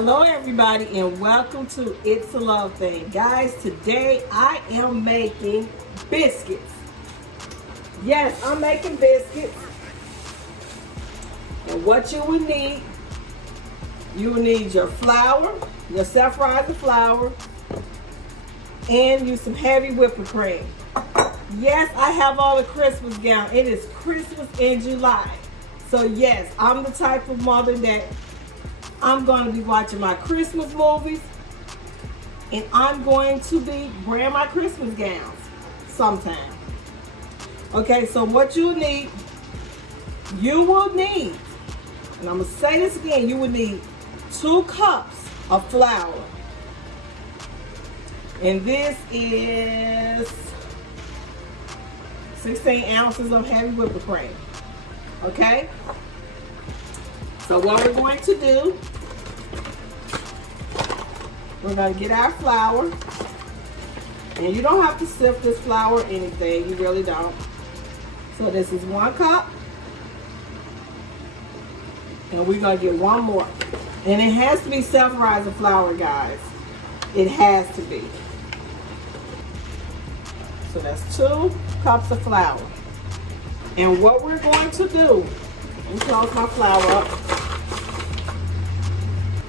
Hello everybody and welcome to It's a Love Thing. Guys, today I am making biscuits. Yes, I'm making biscuits. And what you will need your flour, your self-rising flour, and you some heavy whipping cream. Yes, I have all the Christmas gown. It is Christmas in July. So yes, I'm the type of mother that I'm going to be watching my Christmas movies, and I'm going to be wearing my Christmas gowns sometime. Okay, so what you will need, and I'm going to say this again, you will need 2 cups of flour. And this is 16 ounces of heavy whipping cream. Okay? So what we're going to do, we're going to get our flour. And you don't have to sift this flour or anything. You really don't. So this is 1 cup. And we're going to get 1 more. And it has to be self-rising flour, guys. It has to be. So that's 2 cups of flour. And what we're going to do, let me close my flour up.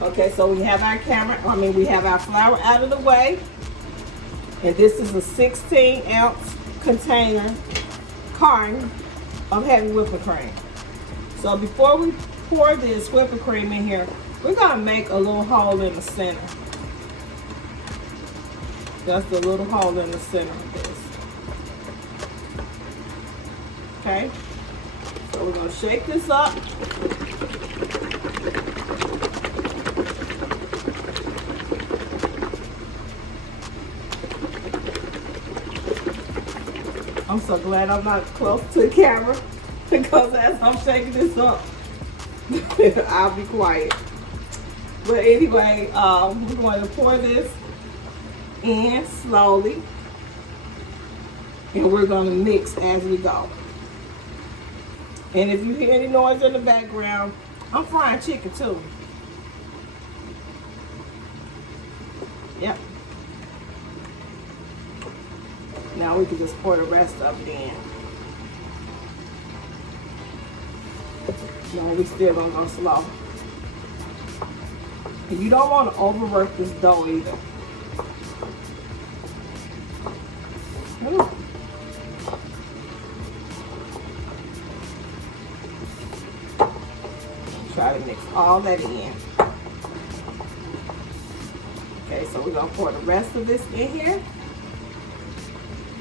Okay, so we have our flour out of the way. And this is a 16-ounce container carton of heavy whipping cream. So before we pour this whipping cream in here, we're going to make a little hole in the center. That's the little hole in the center of this. Okay, so we're going to shake this up. I'm so glad I'm not close to the camera, because as I'm shaking this up, I'll be quiet. But anyway, we're going to pour this in slowly, and we're going to mix as we go. And if you hear any noise in the background, I'm frying chicken too. Yep. Now we can just pour the rest of it in. No, we still gonna go slow. And you don't want to overwork this dough either. Ooh. Try to mix all that in. Okay, so we're gonna pour the rest of this in here.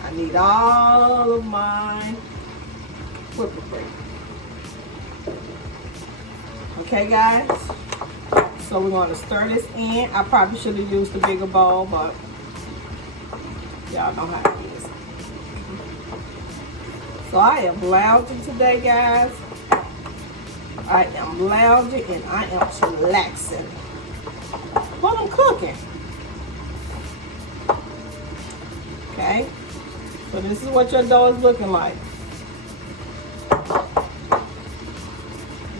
I need all of my whipping cream. Okay, guys. So we're going to stir this in. I probably should have used a bigger bowl, but y'all know how it is. So I am lounging today, guys. I am lounging and I am chillaxing while I'm cooking. Okay. So this is what your dough is looking like.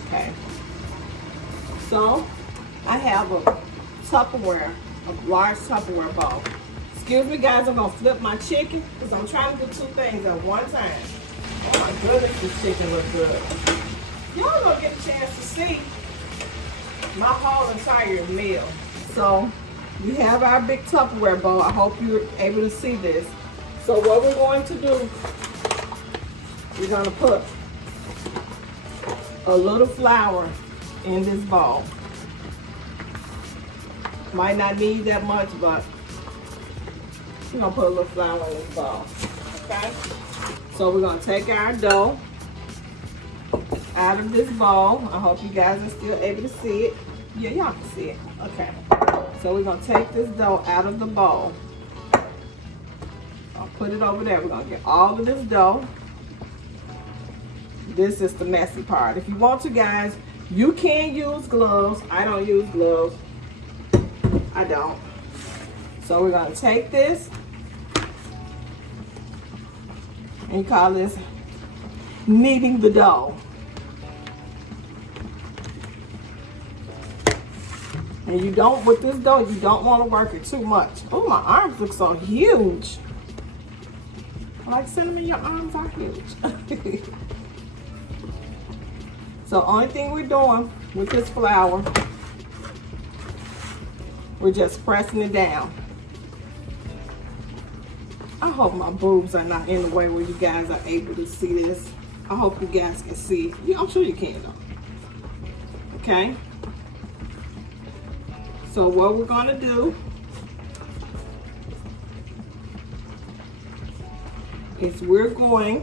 Okay. So I have a Tupperware, a large Tupperware bowl. Excuse me, guys, I'm gonna flip my chicken because I'm trying to do 2 things at one time. Oh my goodness, this chicken looks good. Y'all gonna get a chance to see my whole entire meal. So we have our big Tupperware bowl. I hope you're able to see this. So what we're going to do, we're going to put a little flour in this bowl. Might not need that much, but we're going to put a little flour in this bowl. Okay? So we're going to take our dough out of this bowl. I hope you guys are still able to see it. Yeah, y'all can see it. Okay. So we're going to take this dough out of the bowl. I'll put it over there. We're going to get all of this dough. This is the messy part. If you want to, guys, you can use gloves. I don't use gloves. I don't. So we're going to take this and call this kneading the dough. And you don't, with this dough, you don't want to work it too much. Oh, my arms look so huge. Like Cinnamon, your arms are huge. So only thing we're doing with this flour, we're just pressing it down. I hope my boobs are not in the way where you guys are able to see this. I hope you guys can see. Yeah, I'm sure you can though. Okay. So what we're gonna do is we're gonna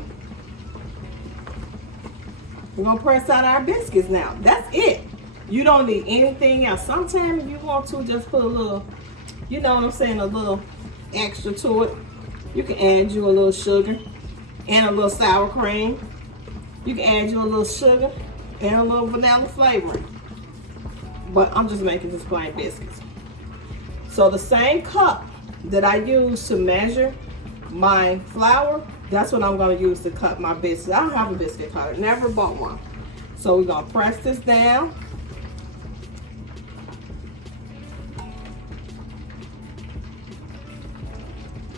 press out our biscuits now. That's it. You don't need anything else. Sometimes if you want to just put a little, you know what I'm saying, a little extra to it. You can add you a little sugar and a little sour cream. You can add you a little sugar and a little vanilla flavoring. But I'm just making just plain biscuits. So the same cup that I use to measure my flour, that's what I'm going to use to cut my biscuits. I don't have a biscuit cutter, never bought one. So we're going to press this down.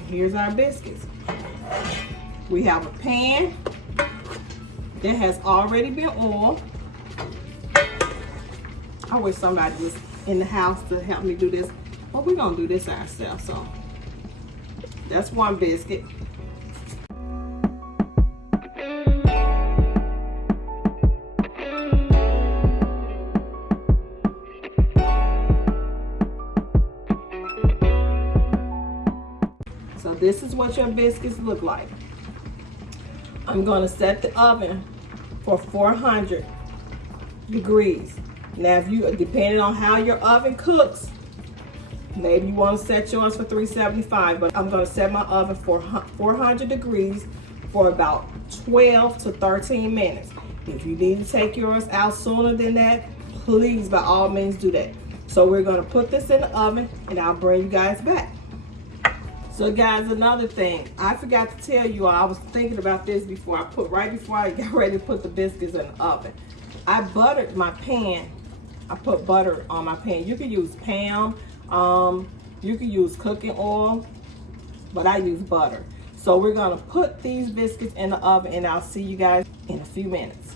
Here's our biscuits. We have a pan that has already been oiled. I wish somebody was in the house to help me do this, but we're gonna do this ourselves. So that's one biscuit. So this is what your biscuits look like. I'm gonna set the oven for 400 degrees. Now, if you, depending on how your oven cooks, maybe you want to set yours for 375, but I'm going to set my oven for 400 degrees for about 12 to 13 minutes. If you need to take yours out sooner than that, please, by all means, do that. So we're going to put this in the oven, and I'll bring you guys back. So guys, another thing, I forgot to tell you all, I was thinking about this before right before I got ready to put the biscuits in the oven. I buttered my pan. I put butter on my pan. You can use Pam, you can use cooking oil, but I use butter. So we're gonna put these biscuits in the oven and I'll see you guys in a few minutes.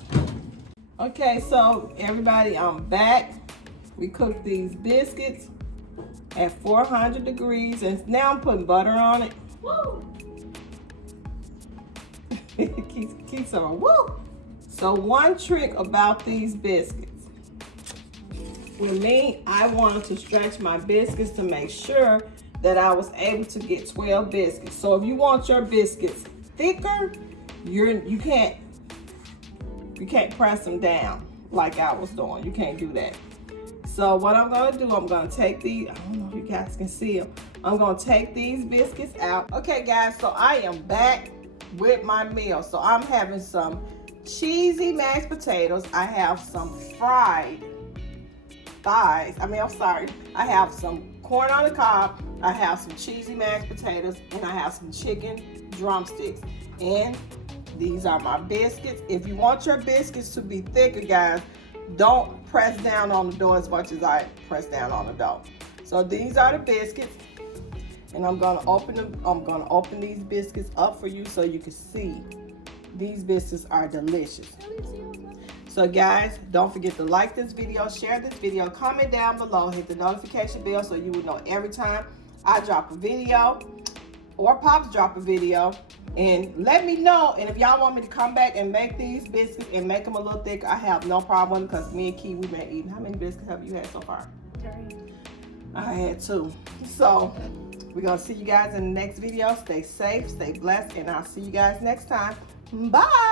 Okay, so everybody, I'm back. We cooked these biscuits at 400 degrees and now I'm putting butter on it. Woo! keeps on, woo! So one trick about these biscuits, with me, I wanted to stretch my biscuits to make sure that I was able to get 12 biscuits. So if you want your biscuits thicker, you can't press them down like I was doing. You can't do that. So what I'm gonna do, I'm gonna take these, I don't know if you guys can see them. I'm gonna take these biscuits out. Okay guys, so I am back with my meal. So I'm having some cheesy mashed potatoes. I have some fried thighs. I have some corn on the cob. I have some cheesy mashed potatoes, and I have some chicken drumsticks. And these are my biscuits. If you want your biscuits to be thicker, guys, don't press down on the dough as much as I press down on the dough. So these are the biscuits, and I'm gonna open them. I'm gonna open these biscuits up for you so you can see. These biscuits are delicious. So guys, don't forget to like this video, share this video, comment down below, hit the notification bell so you will know every time I drop a video or Pops drop a video. And let me know, and if y'all want me to come back and make these biscuits and make them a little thicker, I have no problem because me and Key, we've been eating. How many biscuits have you had so far? 3. I had 2. So we're gonna see you guys in the next video. Stay safe, stay blessed, and I'll see you guys next time. Bye.